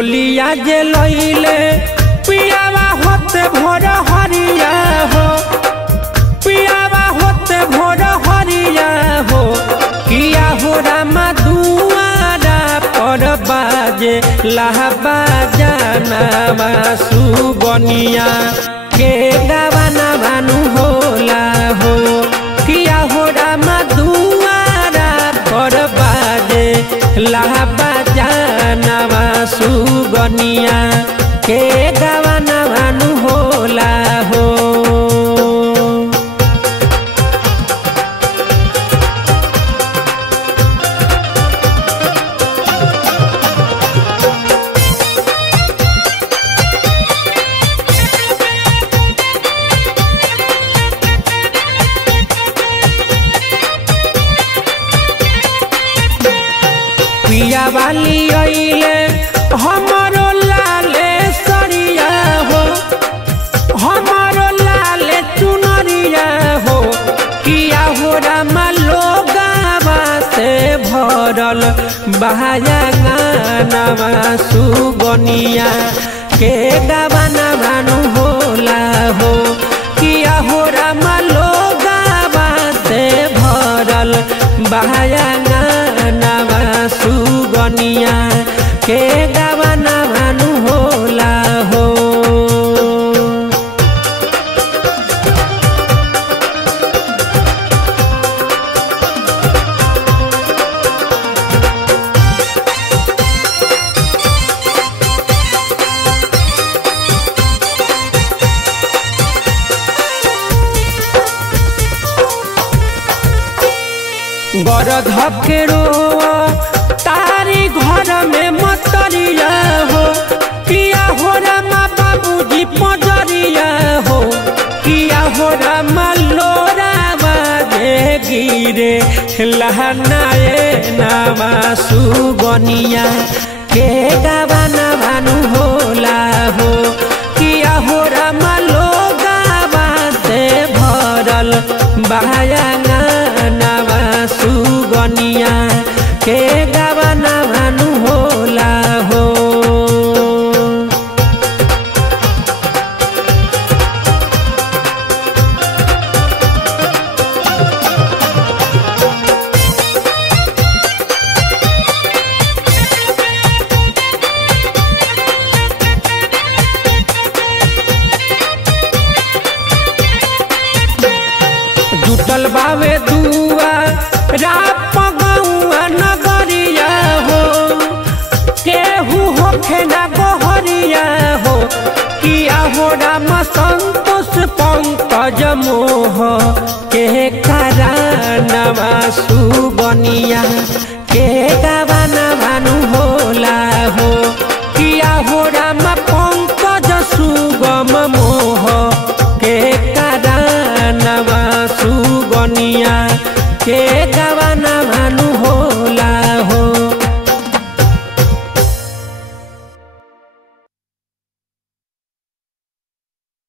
डोलिया जे लइले पियावा होते भोर हरिया हो, पियावा होते भोर हरिया हो। किया हो रामा दुआरा पर बाजे लहबा जानवा सुगनिया के गावाना भानु होला हो। किया हो रामा दुआरा पर बाजे लहबा जानवा सुगनिया के गावाना भानु होला हो। पिया वाली अइले हमारो लाले सरिया हो, हमारो लाले चुनरिया हो। किया हो रामा लोगावा से भरल बहाया गानावा सुगनिया के गावाना भानु होला हो। किया हो रामा लोगावा से भरल बहाया गानावा सुगनिया के गावाना भानु होला हो। गरधप के रोआ तारी घर में मतरिया हो। किया हो रामा बाबूजी पजरिया हो। किया हो रामा लोरावा जे गिरे लहनाए नामा सुगनिया के गावाना भानु होला हो। किया हो रामा लोगावा से भरल बहाया गानावा सुगनिया के गावाना भानु होला हो। जुटल बावे दुआ राप गौआ नगरिया हो। केहू होखे ना गोहरिया हो। किया हो रामा संतोष पंकज मोह के करानवा सुगनिया के गावा